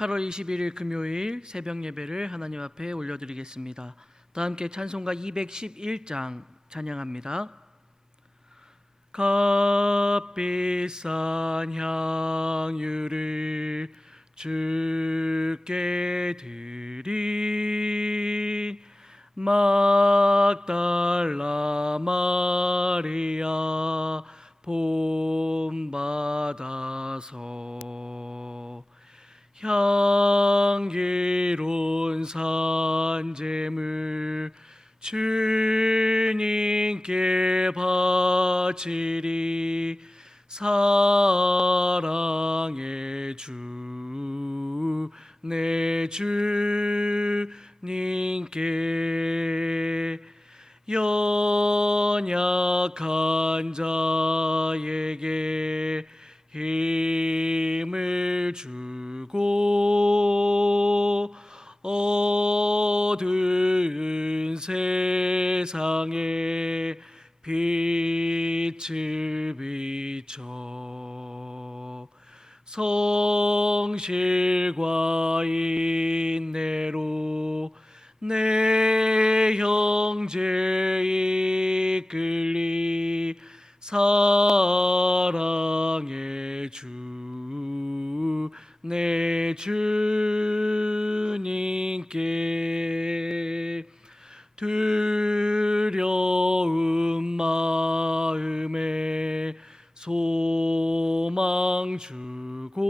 8월 21일 금요일 새벽 예배를 하나님 앞에 올려드리겠습니다. 다 함께 찬송가 211장 찬양합니다. 값비싼 향유를 주께 드린 막달라 마리아 본받아서 향기로운 산제물 주님께 바치리. 사랑의 주 내 주님께 연약한 자에게 힘을 주고 어두운 세상에 빛을 비춰 성실과 인내로 내 형제 이끌리. 사랑의 주 내 주님께 두려운 마음에 소망 주고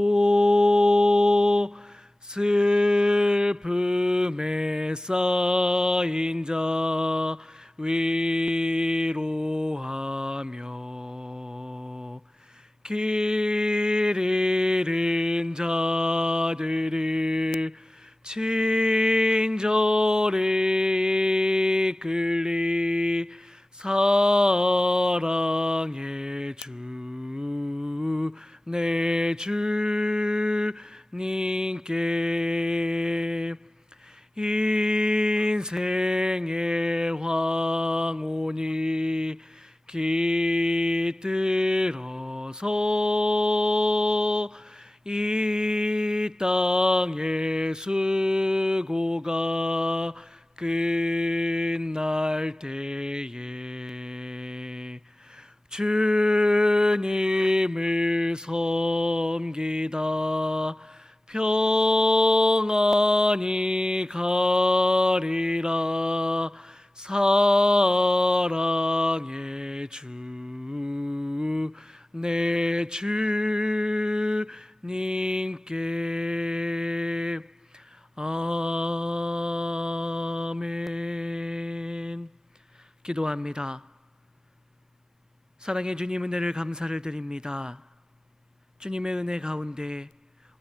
슬픔에 쌓인 자 위로하며 길 잃은 자들을 친절히 이끌리. 사랑의 주 내 주님께 인생의 황혼이 깃들어서 이 땅의 수고가 끝날 때에 주님을 섬기다 평안히 가리라. 사랑의 주 내 주님께. 아멘. 기도합니다. 사랑의 주님, 은혜를 감사를 드립니다. 주님의 은혜 가운데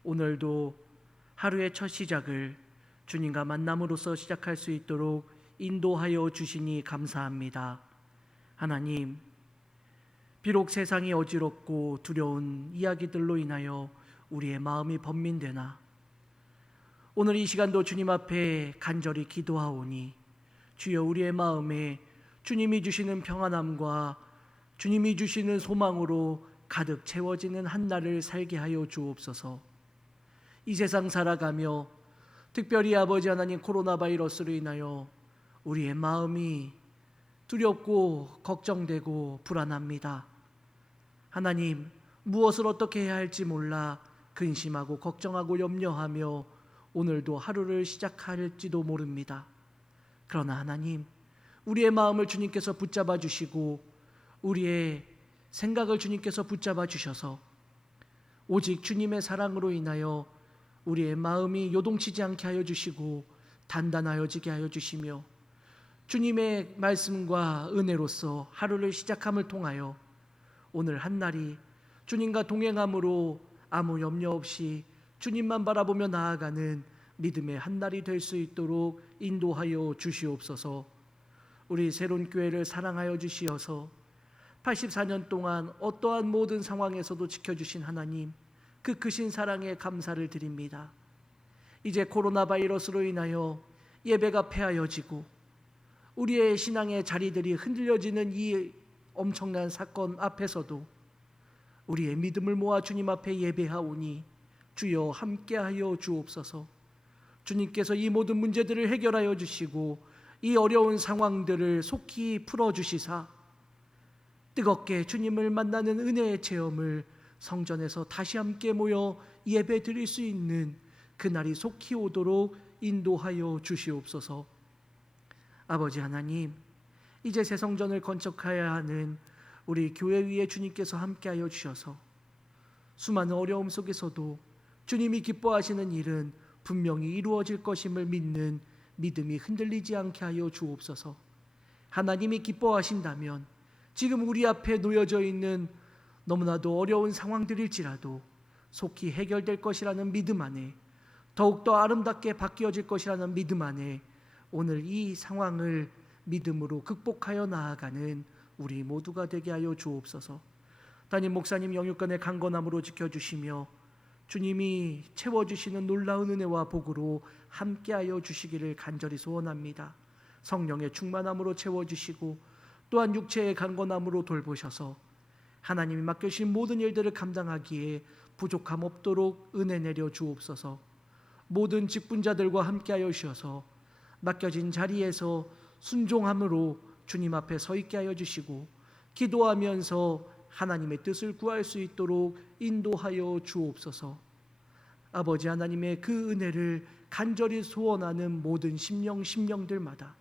오늘도 하루의 첫 시작을 주님과 만남으로써 시작할 수 있도록 인도하여 주시니 감사합니다. 하나님, 비록 세상이 어지럽고 두려운 이야기들로 인하여 우리의 마음이 번민되나 오늘 이 시간도 주님 앞에 간절히 기도하오니 주여, 우리의 마음에 주님이 주시는 평안함과 주님이 주시는 소망으로 가득 채워지는 한날을 살게 하여 주옵소서. 이 세상 살아가며 특별히 아버지 하나님, 코로나 바이러스로 인하여 우리의 마음이 두렵고 걱정되고 불안합니다. 하나님, 무엇을 어떻게 해야 할지 몰라 근심하고 걱정하고 염려하며 오늘도 하루를 시작할지도 모릅니다. 그러나 하나님, 우리의 마음을 주님께서 붙잡아 주시고 우리의 생각을 주님께서 붙잡아 주셔서 오직 주님의 사랑으로 인하여 우리의 마음이 요동치지 않게 하여 주시고 단단하여지게 하여 주시며 주님의 말씀과 은혜로서 하루를 시작함을 통하여 오늘 한날이 주님과 동행함으로 아무 염려 없이 주님만 바라보며 나아가는 믿음의 한날이 될 수 있도록 인도하여 주시옵소서. 우리 새로운 교회를 사랑하여 주시어서 84년 동안 어떠한 모든 상황에서도 지켜주신 하나님, 그 크신 사랑에 감사를 드립니다. 이제 코로나 바이러스로 인하여 예배가 폐하여지고 우리의 신앙의 자리들이 흔들려지는 이 엄청난 사건 앞에서도 우리의 믿음을 모아 주님 앞에 예배하오니 주여 함께하여 주옵소서. 주님께서 이 모든 문제들을 해결하여 주시고 이 어려운 상황들을 속히 풀어주시사 뜨겁게 주님을 만나는 은혜의 체험을 성전에서 다시 함께 모여 예배 드릴 수 있는 그날이 속히 오도록 인도하여 주시옵소서. 아버지 하나님, 이제 새 성전을 건축해야 하는 우리 교회 위에 주님께서 함께하여 주셔서 수많은 어려움 속에서도 주님이 기뻐하시는 일은 분명히 이루어질 것임을 믿는 믿음이 흔들리지 않게 하여 주옵소서. 하나님이 기뻐하신다면 지금 우리 앞에 놓여져 있는 너무나도 어려운 상황들일지라도 속히 해결될 것이라는 믿음 안에, 더욱더 아름답게 바뀌어질 것이라는 믿음 안에 오늘 이 상황을 믿음으로 극복하여 나아가는 우리 모두가 되게 하여 주옵소서. 담임 목사님 영육간의 강건함으로 지켜주시며 주님이 채워주시는 놀라운 은혜와 복으로 함께하여 주시기를 간절히 소원합니다. 성령의 충만함으로 채워주시고 또한 육체의 강건함으로 돌보셔서 하나님이 맡겨주신 모든 일들을 감당하기에 부족함 없도록 은혜 내려 주옵소서. 모든 직분자들과 함께하여 주셔서 맡겨진 자리에서 순종함으로 주님 앞에 서 있게 하여 주시고 기도하면서 하나님의 뜻을 구할 수 있도록 인도하여 주옵소서. 아버지 하나님의 그 은혜를 간절히 소원하는 모든 심령들마다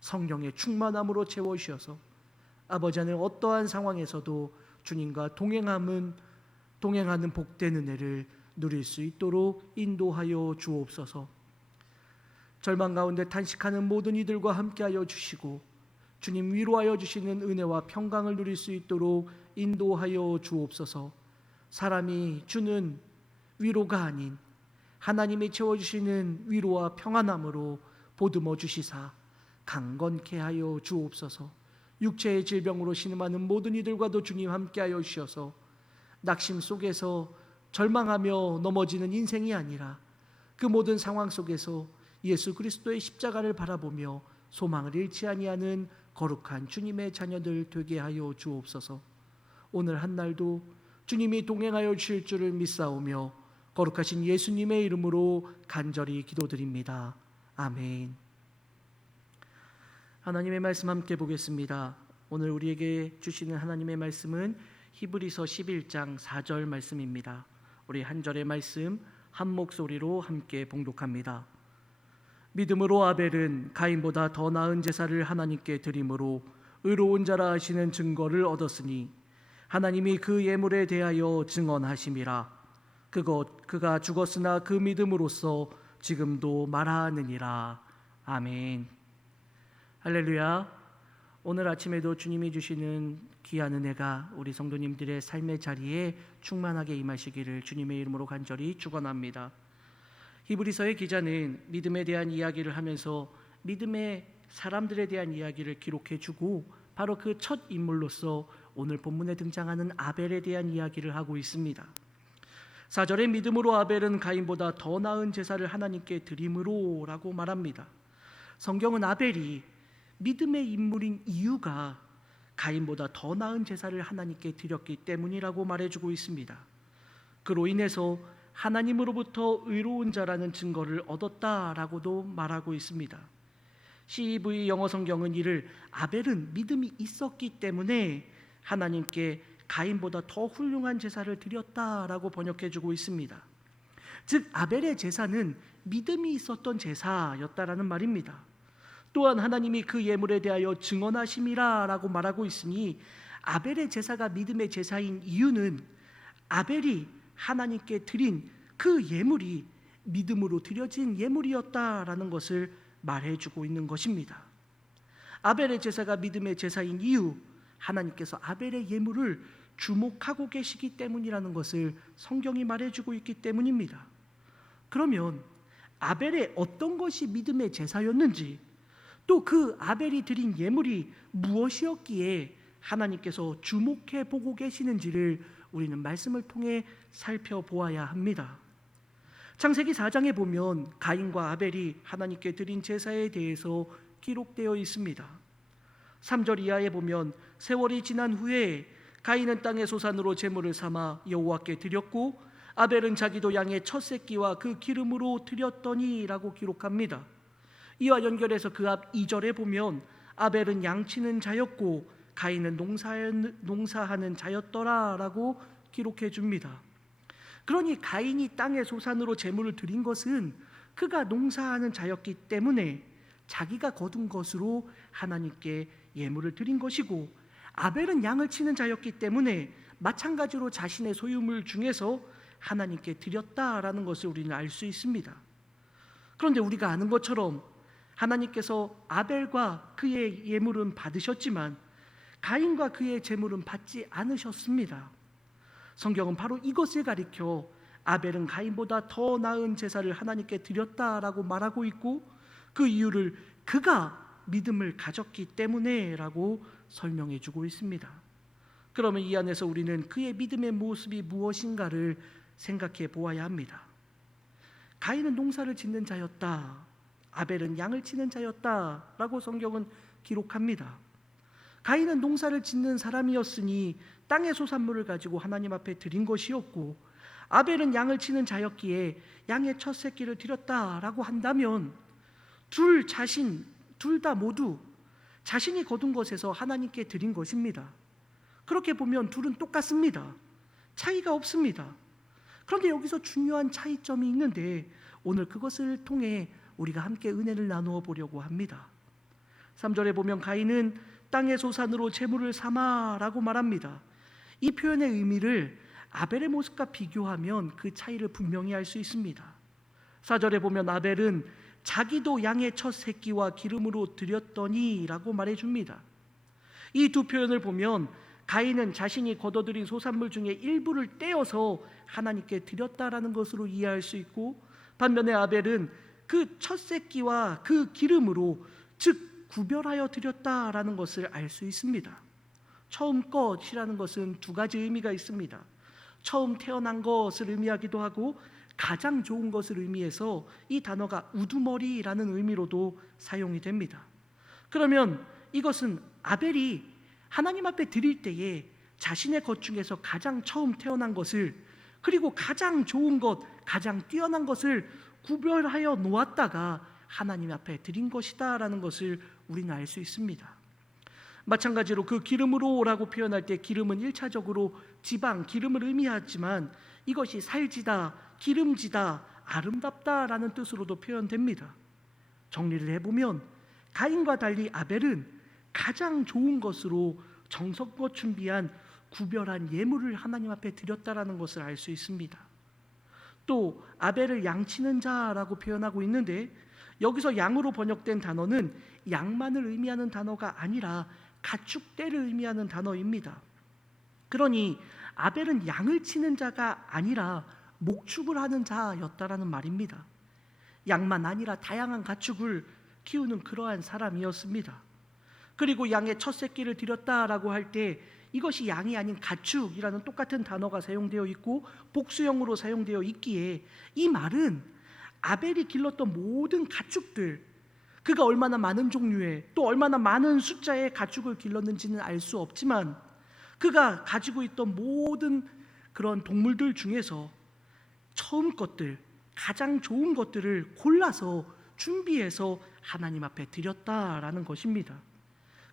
성령의 충만함으로 채워주셔서 아버지 하나님 어떠한 상황에서도 주님과 동행하는 복된 은혜를 누릴 수 있도록 인도하여 주옵소서. 절망 가운데 탄식하는 모든 이들과 함께하여 주시고 주님 위로하여 주시는 은혜와 평강을 누릴 수 있도록 인도하여 주옵소서. 사람이 주는 위로가 아닌 하나님이 채워주시는 위로와 평안함으로 보듬어 주시사 강건케 하여 주옵소서. 육체의 질병으로 신음하는 모든 이들과도 주님 함께하여 주셔서 낙심 속에서 절망하며 넘어지는 인생이 아니라 그 모든 상황 속에서 예수 그리스도의 십자가를 바라보며 소망을 잃지 아니하는 거룩한 주님의 자녀들 되게 하여 주옵소서. 오늘 한 날도 주님이 동행하여 주실 줄을 믿사오며 거룩하신 예수님의 이름으로 간절히 기도드립니다. 아멘. 하나님의 말씀 함께 보겠습니다. 오늘 우리에게 주시는 하나님의 말씀은 히브리서 11장 4절 말씀입니다. 우리 한 절의 말씀 한 목소리로 함께 봉독합니다. 믿음으로 아벨은 가인보다 더 나은 제사를 하나님께 드림으로 의로운 자라 하시는 증거를 얻었으니 하나님이 그 예물에 대하여 증언하심이라. 그가 죽었으나 그 믿음으로써 지금도 말하느니라. 아멘. 할렐루야. 오늘 아침에도 주님이 주시는 귀한 은혜가 우리 성도님들의 삶의 자리에 충만하게 임하시기를 주님의 이름으로 간절히 축원합니다. 히브리서의 기자는 믿음에 대한 이야기를 하면서 믿음의 사람들에 대한 이야기를 기록해주고 바로 그 첫 인물로서 오늘 본문에 등장하는 아벨에 대한 이야기를 하고 있습니다. 4절에 믿음으로 아벨은 가인보다 더 나은 제사를 하나님께 드림으로 라고 말합니다. 성경은 아벨이 믿음의 인물인 이유가 가인보다 더 나은 제사를 하나님께 드렸기 때문이라고 말해주고 있습니다. 그로 인해서 하나님으로부터 의로운 자라는 증거를 얻었다라고도 말하고 있습니다. CEV 영어 성경은 이를 아벨은 믿음이 있었기 때문에 하나님께 가인보다 더 훌륭한 제사를 드렸다라고 번역해주고 있습니다. 즉 아벨의 제사는 믿음이 있었던 제사였다라는 말입니다. 또한 하나님이 그 예물에 대하여 증언하심이라라고 말하고 있으니 아벨의 제사가 믿음의 제사인 이유는 아벨이 하나님께 드린 그 예물이 믿음으로 드려진 예물이었다라는 것을 말해주고 있는 것입니다. 아벨의 제사가 믿음의 제사인 이유, 하나님께서 아벨의 예물을 주목하고 계시기 때문이라는 것을 성경이 말해주고 있기 때문입니다. 그러면 아벨의 어떤 것이 믿음의 제사였는지, 또 그 아벨이 드린 예물이 무엇이었기에 하나님께서 주목해 보고 계시는지를 우리는 말씀을 통해 살펴보아야 합니다. 창세기 4장에 보면 가인과 아벨이 하나님께 드린 제사에 대해서 기록되어 있습니다. 3절 이하에 보면 세월이 지난 후에 가인은 땅의 소산으로 제물을 삼아 여호와께 드렸고 아벨은 자기도 양의 첫 새끼와 그 기름으로 드렸더니라고 기록합니다. 이와 연결해서 그 앞 2절에 보면 아벨은 양치는 자였고 가인은 농사하는 자였더라라고 기록해 줍니다. 그러니 가인이 땅의 소산으로 제물을 드린 것은 그가 농사하는 자였기 때문에 자기가 거둔 것으로 하나님께 예물을 드린 것이고, 아벨은 양을 치는 자였기 때문에 마찬가지로 자신의 소유물 중에서 하나님께 드렸다라는 것을 우리는 알 수 있습니다. 그런데 우리가 아는 것처럼 하나님께서 아벨과 그의 예물은 받으셨지만 가인과 그의 제물은 받지 않으셨습니다. 성경은 바로 이것을 가리켜 아벨은 가인보다 더 나은 제사를 하나님께 드렸다라고 말하고 있고, 그 이유를 그가 믿음을 가졌기 때문에라고 설명해 주고 있습니다. 그러면 이 안에서 우리는 그의 믿음의 모습이 무엇인가를 생각해 보아야 합니다. 가인은 농사를 짓는 자였다, 아벨은 양을 치는 자였다라고 성경은 기록합니다. 가인은 농사를 짓는 사람이었으니 땅의 소산물을 가지고 하나님 앞에 드린 것이었고, 아벨은 양을 치는 자였기에 양의 첫 새끼를 드렸다라고 한다면 둘 다 모두 자신이 거둔 것에서 하나님께 드린 것입니다. 그렇게 보면 둘은 똑같습니다. 차이가 없습니다. 그런데 여기서 중요한 차이점이 있는데 오늘 그것을 통해 우리가 함께 은혜를 나누어 보려고 합니다. 3절에 보면 가인은 땅의 소산으로 제물을 삼아라고 말합니다. 이 표현의 의미를 아벨의 모습과 비교하면 그 차이를 분명히 알 수 있습니다. 4절에 보면 아벨은 자기도 양의 첫 새끼와 기름으로 드렸더니라고 말해줍니다. 이 두 표현을 보면 가인은 자신이 거둬들인 소산물 중에 일부를 떼어서 하나님께 드렸다라는 것으로 이해할 수 있고, 반면에 아벨은 그 첫 새끼와 그 기름으로, 즉 구별하여 드렸다라는 것을 알 수 있습니다. 처음 것이라는 것은 두 가지 의미가 있습니다. 처음 태어난 것을 의미하기도 하고 가장 좋은 것을 의미해서 이 단어가 우두머리라는 의미로도 사용이 됩니다. 그러면 이것은 아벨이 하나님 앞에 드릴 때에 자신의 것 중에서 가장 처음 태어난 것을, 그리고 가장 좋은 것, 가장 뛰어난 것을 구별하여 놓았다가 하나님 앞에 드린 것이다라는 것을 우리는 알 수 있습니다. 마찬가지로 그 기름으로라고 표현할 때 기름은 1차적으로 지방, 기름을 의미하지만 이것이 살지다, 기름지다, 아름답다라는 뜻으로도 표현됩니다. 정리를 해보면 가인과 달리 아벨은 가장 좋은 것으로 정성껏 준비한 구별한 예물을 하나님 앞에 드렸다라는 것을 알 수 있습니다. 또 아벨을 양치는 자라고 표현하고 있는데 여기서 양으로 번역된 단어는 양만을 의미하는 단어가 아니라 가축대를 의미하는 단어입니다. 그러니 아벨은 양을 치는 자가 아니라 목축을 하는 자였다라는 말입니다. 양만 아니라 다양한 가축을 키우는 그러한 사람이었습니다. 그리고 양의 첫 새끼를 드렸다라고 할 때 이것이 양이 아닌 가축이라는 똑같은 단어가 사용되어 있고 복수형으로 사용되어 있기에 이 말은 아벨이 길렀던 모든 가축들, 그가 얼마나 많은 종류의 또 얼마나 많은 숫자의 가축을 길렀는지는 알 수 없지만 그가 가지고 있던 모든 그런 동물들 중에서 처음 것들, 가장 좋은 것들을 골라서 준비해서 하나님 앞에 드렸다라는 것입니다.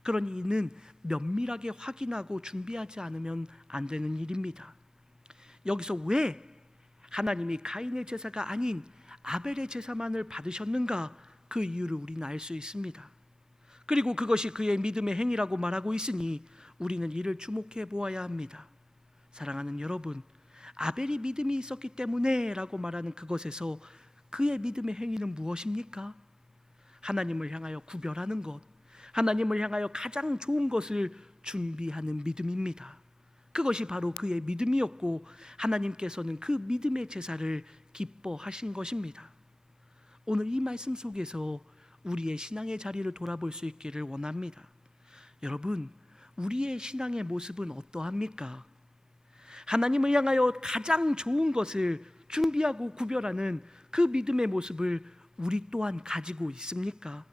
그러니 이는 면밀하게 확인하고 준비하지 않으면 안 되는 일입니다. 여기서 왜 하나님이 가인의 제사가 아닌 아벨의 제사만을 받으셨는가, 그 이유를 우리는 알 수 있습니다. 그리고 그것이 그의 믿음의 행위라고 말하고 있으니 우리는 이를 주목해 보아야 합니다. 사랑하는 여러분, 아벨이 믿음이 있었기 때문에 라고 말하는 그것에서 그의 믿음의 행위는 무엇입니까? 하나님을 향하여 구별하는 것, 하나님을 향하여 가장 좋은 것을 준비하는 믿음입니다. 그것이 바로 그의 믿음이었고 하나님께서는 그 믿음의 제사를 기뻐하신 것입니다. 오늘 이 말씀 속에서 우리의 신앙의 자리를 돌아볼 수 있기를 원합니다. 여러분, 우리의 신앙의 모습은 어떠합니까? 하나님을 향하여 가장 좋은 것을 준비하고 구별하는 그 믿음의 모습을 우리 또한 가지고 있습니까?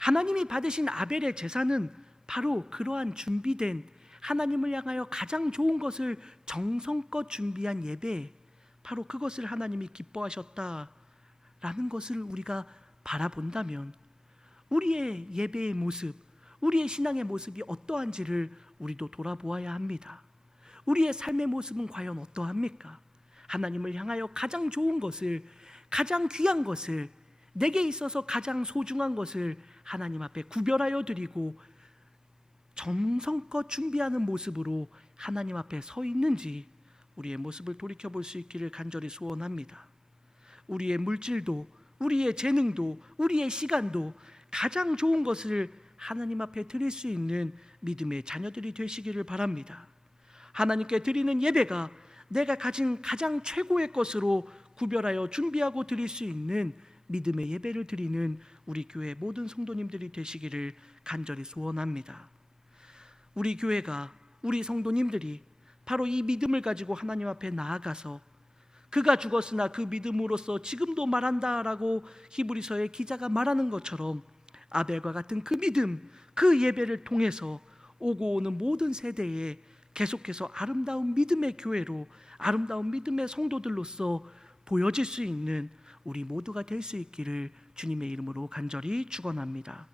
하나님이 받으신 아벨의 제사는 바로 그러한 준비된 하나님을 향하여 가장 좋은 것을 정성껏 준비한 예배, 바로 그것을 하나님이 기뻐하셨다라는 것을 우리가 바라본다면 우리의 예배의 모습, 우리의 신앙의 모습이 어떠한지를 우리도 돌아보아야 합니다. 우리의 삶의 모습은 과연 어떠합니까? 하나님을 향하여 가장 좋은 것을, 가장 귀한 것을, 내게 있어서 가장 소중한 것을 하나님 앞에 구별하여 드리고 정성껏 준비하는 모습으로 하나님 앞에 서 있는지 우리의 모습을 돌이켜볼 수 있기를 간절히 소원합니다. 우리의 물질도, 우리의 재능도, 우리의 시간도 가장 좋은 것을 하나님 앞에 드릴 수 있는 믿음의 자녀들이 되시기를 바랍니다. 하나님께 드리는 예배가 내가 가진 가장 최고의 것으로 구별하여 준비하고 드릴 수 있는 믿음의 예배를 드리는 우리 교회 모든 성도님들이 되시기를 간절히 소원합니다. 우리 교회가, 우리 성도님들이 바로 이 믿음을 가지고 하나님 앞에 나아가서 그가 죽었으나 그 믿음으로써 지금도 말한다라고 히브리서의 기자가 말하는 것처럼 아벨과 같은 그 믿음, 그 예배를 통해서 오고 오는 모든 세대에 계속해서 아름다운 믿음의 교회로, 아름다운 믿음의 성도들로서 보여질 수 있는 우리 모두가 될 수 있기를 주님의 이름으로 간절히 축원합니다.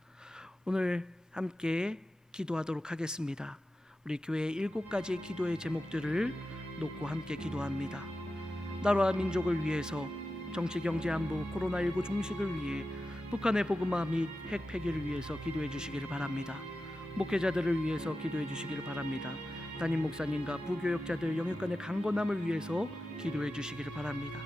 오늘 함께 기도하도록 하겠습니다. 우리 교회의 7가지 기도의 제목들을 놓고 함께 기도합니다. 나라와 민족을 위해서, 정치, 경제, 안보, 코로나19 종식을 위해, 북한의 복음화 및 핵 폐기를 위해서 기도해 주시기를 바랍니다. 목회자들을 위해서 기도해 주시기를 바랍니다. 담임 목사님과 부교역자들 영육간의 강건함을 위해서 기도해 주시기를 바랍니다.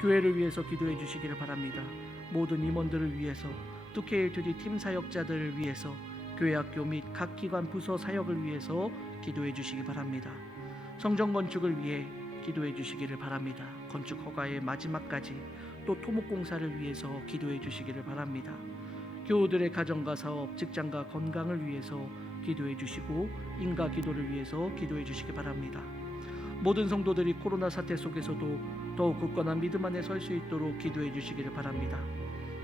교회를 위해서 기도해 주시기를 바랍니다. 모든 임원들을 위해서, 두케일투디 팀 사역자들을 위해서, 교회 학교 및 각 기관 부서 사역을 위해서 기도해 주시기 바랍니다. 성전 건축을 위해 기도해 주시기를 바랍니다. 건축 허가의 마지막까지, 또 토목공사를 위해서 기도해 주시기를 바랍니다. 교우들의 가정과 사업, 직장과 건강을 위해서 기도해 주시고 인가 기도를 위해서 기도해 주시기 바랍니다. 모든 성도들이 코로나 사태 속에서도 더욱 굳건한 믿음 안에 설 수 있도록 기도해 주시기를 바랍니다.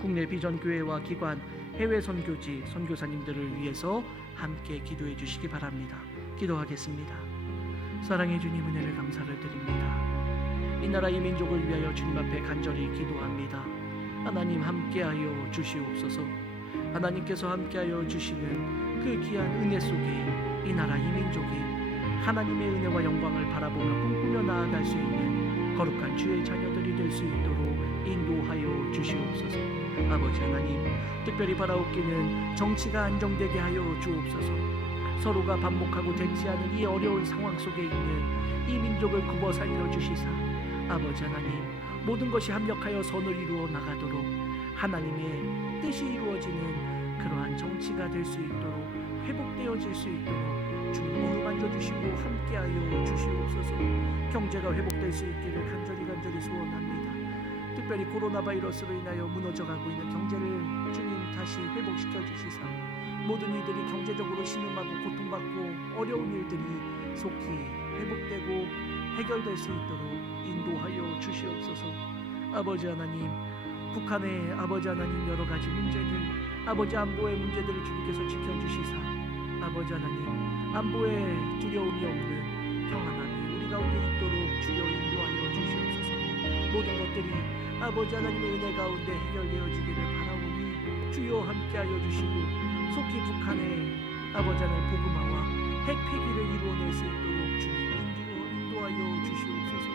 국내 비전 교회와 기관, 해외 선교지, 선교사님들을 위해서 함께 기도해 주시기 바랍니다. 기도하겠습니다. 사랑의 주님, 은혜를 감사를 드립니다. 이 나라 이 민족을 위하여 주님 앞에 간절히 기도합니다. 하나님 함께하여 주시옵소서. 하나님께서 함께하여 주시는 그 귀한 은혜 속에 이 나라 이 민족이 하나님의 은혜와 영광을 바라보며 꿈꾸며 나아갈 수 있는 거룩한 주의 자녀들이 될 수 있도록 인도하여 주시옵소서. 아버지 하나님, 특별히 바라옵기는 정치가 안정되게 하여 주옵소서. 서로가 반목하고 대치하는 이 어려운 상황 속에 있는 이 민족을 굽어 살려 주시사 아버지 하나님, 모든 것이 합력하여 선을 이루어 나가도록 하나님의 뜻이 이루어지는 그러한 정치가 될 수 있도록, 회복되어질 수 있도록 주님 어루만져 주시고 함께하여 주시옵소서. 경제가 회복될 수 있기를 간절히 소원합니다. 특별히 코로나 바이러스로 인하여 무너져가고 있는 경제를 주님 다시 회복시켜 주시사 모든 이들이 경제적으로 신음하고 고통받고 어려운 일들이 속히 회복되고 해결될 수 있도록 인도하여 주시옵소서. 아버지 하나님, 북한의 아버지 하나님 여러 가지 문제들, 아버지 안보의 문제들을 주님께서 지켜주시사 아버지 하나님, 안보에 두려움이 없는 평안함이 우리 가운데 있도록 주여 인도하여 주시옵소서. 모든 것들이 아버지 하나님의 은혜 가운데 해결되어지기를 바라오니 주여 함께하여 주시고 속히 북한의 아버지 하나님 복음화와 핵 폐기를 이루어낼 수 있도록 주님 인도하여 주시옵소서.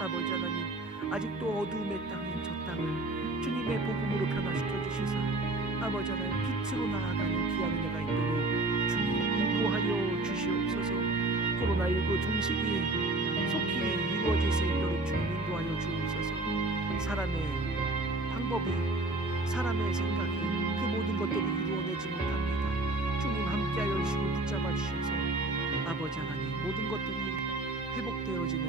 아버지 하나님, 아직도 어두움의 땅인 저 땅을 주님의 복음으로 변화시켜 주시사 아버지 하나님 빛으로 나아가는 귀한 은혜가 있도록 주님 인도하여 주시옵소서. 코로나19 종식이 속히 이루어질 수 있도록 주님 인도하여 주옵소서. 사람의 방법이, 사람의 생각이 그 모든 것들을 이루어내지 못합니다. 주님 함께하여 주시고 붙잡아 주셔서 아버지 하나님, 모든 것들이 회복되어지는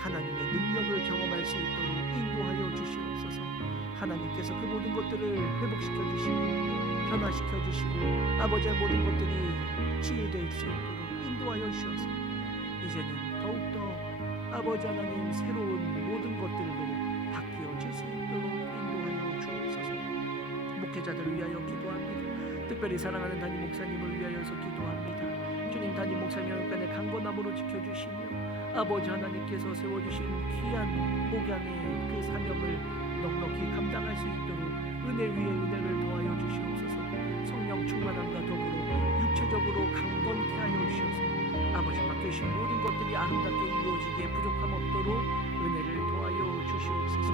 하나님의 능력을 경험할 수 있도록 인도하여 주시옵소서. 하나님께서 그 모든 것들을 회복시켜 주시고 변화시켜 주시고 아버지의 모든 것들이 치유될 수 있도록 인도하여 주셔서 이제는 더욱더 아버지 하나님 새로운 모든 것들로 바뀌어질 수 있도록 인도하여 주옵소서. 목회자들을 위하여 기도합니다. 특별히 사랑하는 담임 목사님을 위하여서 기도합니다. 주님, 담임 목사님 영육간의 강건함으로 지켜주시며 아버지 하나님께서 세워주신 귀한 목양의 그 사명을 넉넉히 감당할 수 있도록 은혜 위에 은혜를 더하여 주시옵소서. 성령 충만함과 더불어 육체적으로 강건케 하여 주시옵소서. 아버지 맡겨주신 모든 것들이 아름답게 이루어지기에 부족함 없도록 은혜를 더하여 주시옵소서.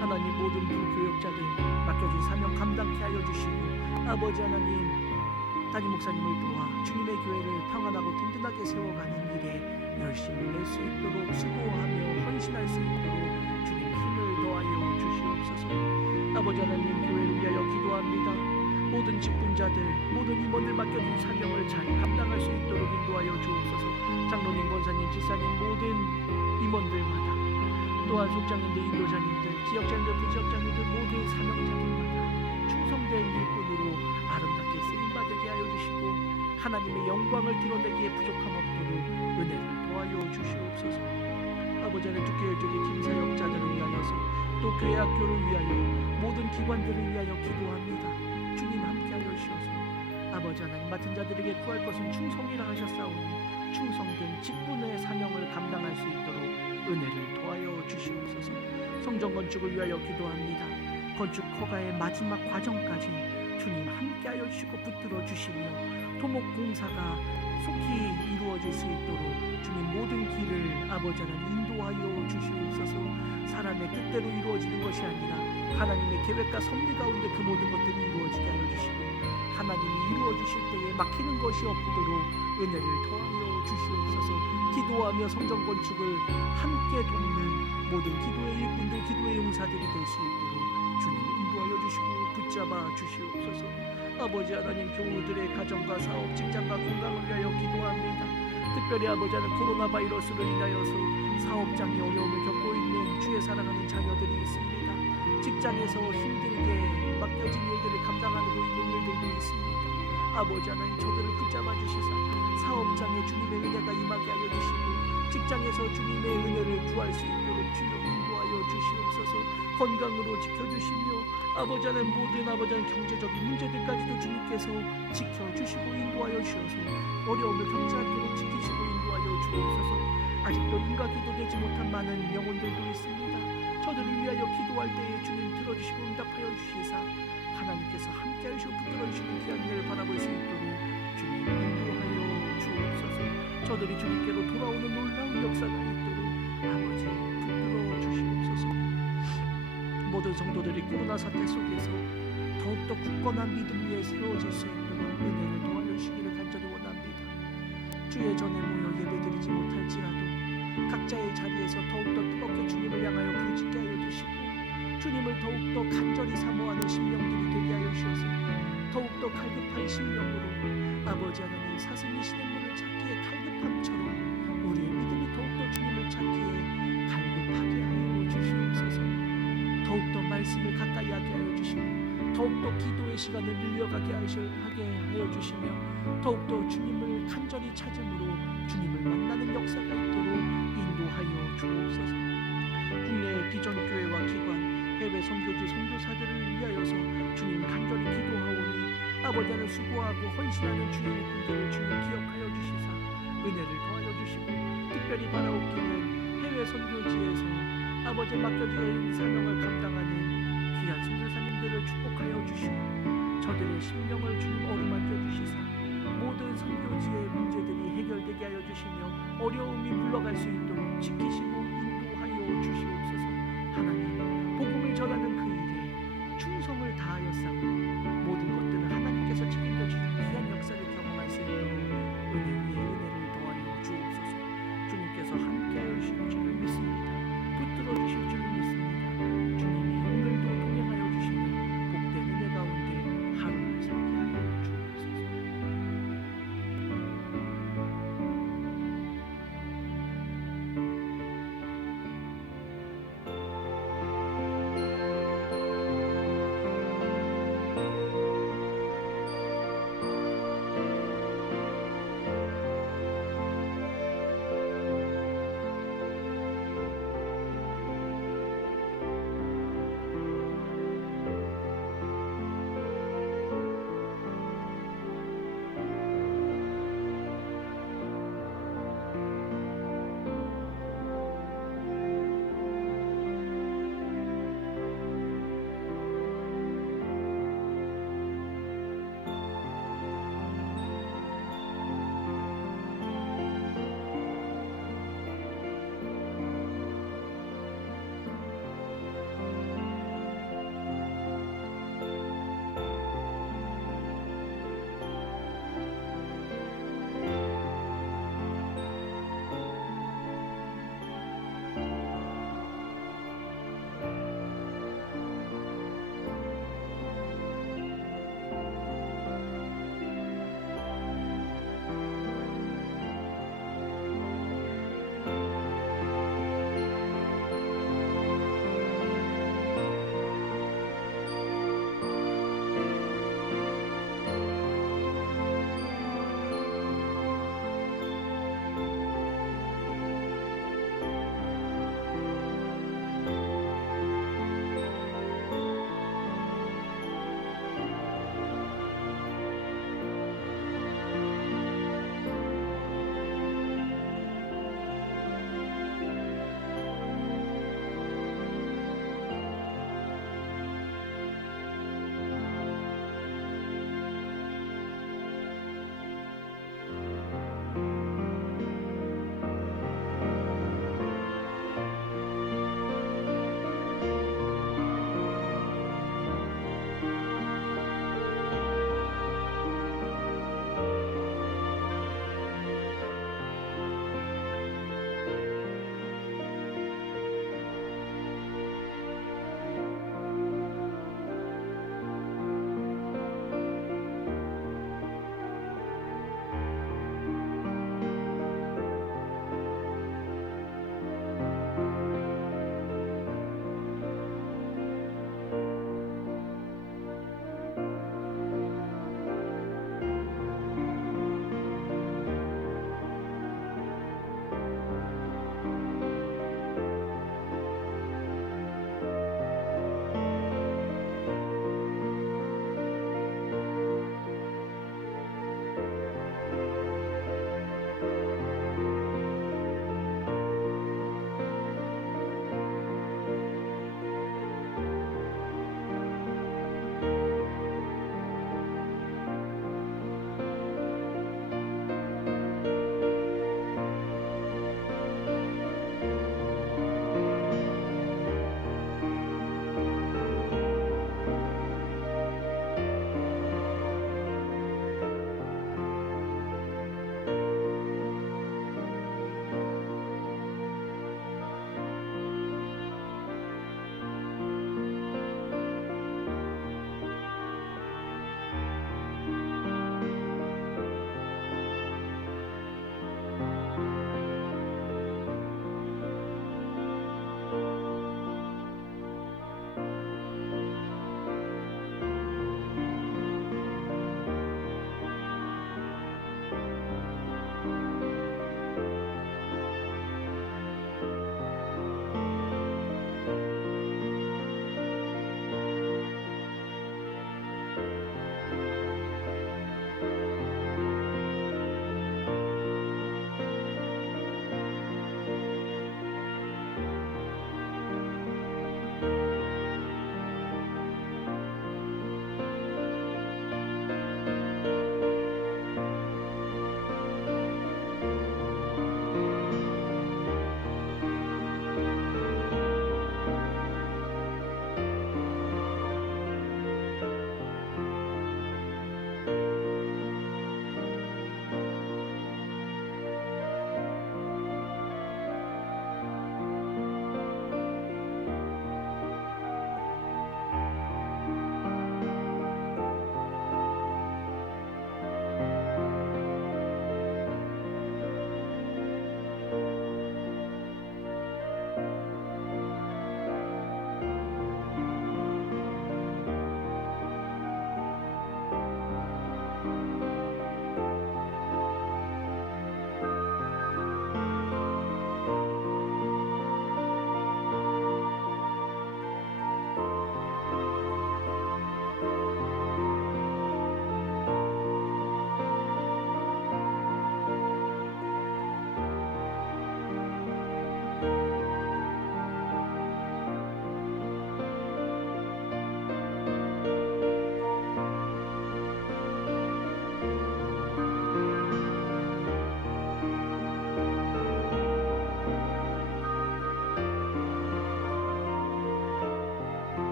하나님 모든 불교역자들 맡겨진 사명 감당케 하여 주시고 아버지 하나님 담임 목사님을 도와 주님의 교회를 평안하고 든든하게 세워가는 일에 열심을 낼 수 있도록 수고하며 헌신할 수 있도록 주님 힘을 더하여 주시옵소서. 아버지 하나님 교회를 위하여 기도합니다. 모든 직분자들 모든 임원들 맡겨진 사명을 잘 감당할 수 있도록 인도하여 주옵소서. 장로님 권사님 지사님 모든 임원들마다 또한 속장님들 인도자님들 지역장님들 부지역장님들 모든 사명자들마다 충성된 일꾼으로 아름답게 쓰임받게 하여 주시고 하나님의 영광을 드러내기에 부족함 없도록 은혜를 도와여 주시옵소서. 아버지 하나님 주교회 쪽의 김사역자들을 위하여서 또 교회 학교를 위하여 모든 기관들을 위하여 기도합니다. 주님 함께하여 주셔서 아버지 하나님 맡은 자들에게 구할 것은 충성이라 하셨사오니 충성된 직분의 사명을 감당할 수 있도록 은혜를 도와여 주시옵소서. 성전 건축을 위하여 기도합니다. 건축 허가의 마지막 과정까지 주님 함께하여 주시고 붙들어 주시며 토목 공사가 속히 이루어질 수 있도록 주님 모든 길을 아버지 하나님 인도하여 주시옵소서. 사람의 뜻대로 이루어지는 것이 아니라 하나님의 계획과 섭리 가운데 그 모든 것들이 이루어지게 하여 주시고 하나님이 이루어 주실 때에 막히는 것이 없도록 은혜를 더하여 주시옵소서. 기도하며 성전 건축을 함께 돕는 모든 기도의 일꾼들 기도의 용사들이 될 수 있도록 주님 인도하여 주시고 붙잡아 주시옵소서. 아버지 하나님 교우들의 가정과 사업 직장과 건강을 위하여 기도합니다. 특별히 아버지 하나님 코로나 바이러스로 인하여서 사업장이 어려움을 겪고 있는 주의 사랑하는 자녀들이 있습니다. 직장에서 힘들게 맡겨진 일들을 감당하고 있는 일들도 있습니다. 아버지 하나님 저들을 붙잡아 주시사 사업장에 주님의 은혜가 임하게 하여 주시고 직장에서 주님의 은혜를 구할 수 있도록 주여 인도하여 주시옵소서. 건강으로 지켜주시며 아버지 하나님 모든 아버지 하나님 경제적인 문제들까지도 주님께서 지켜주시고 인도하여 주셔서 어려움을 겪지 않도록 지키시고 인도하여 주옵소서. 아직도 인과 기도되지 못한 많은 영혼들도 있습니다. 저들을 위하여 기도할 때에 주님 들어주시고 응답하여 주시사 하나님께서 함께 하시고 붙들어 주시는 귀한 은혜를 바라볼 수 있도록 주님 인도하여 주옵소서. 저들이 주님께로 돌아오는 놀라운 역사가 있도록 아버지 붙들어 주시옵소서. 모든 성도들이 코로나 사태 속에서 더욱더 굳건한 믿음 위에 세워질 수 있도록 은혜를 도와주시기를 간절히 원합니다. 주의 전에 모여 예배드리지 못할지라도 각자의 자리에서 더욱더 뜨겁게 주님을 향하여 부르짖게 하여 주시고 주님을 더욱더 간절히 사모하는 심령들이 되게 하여 주셔서 더욱더 갈급한 심령으로 아버지 하나님 사슴이 시냇물을 찾기에 갈급함처럼 우리의 믿음이 더욱더 주님을 찾기에 갈급하게 하여 주시옵소서. 더욱더 말씀을 가까이 하게 하여 주시고 더욱더 기도의 시간을 늘려가게 하여 주시며 더욱더 주님을 간절히 찾음으로 주님을 만나는 역사가 있도록 인도하여 주옵소서. 국내의 비전교회와 기관 해외 선교지 선교사들을 위하여서 주님 간절히 기도하오니 아버지 하나님 수고하고 헌신하는 주의 일꾼들을 주님 기억하여 주시사 은혜를 더하여 주시고 특별히 바라옵기는 해외 선교지에서 아버지 맡겨진 사명을 감당하는 귀한 선교사님들을 축복하여 주시고 저들의 심령을 주님 어루만져 주시사 모든 선교지의 문제들이 해결되게 하여 주시며 어려움이 물러갈 수 있도록 지키시고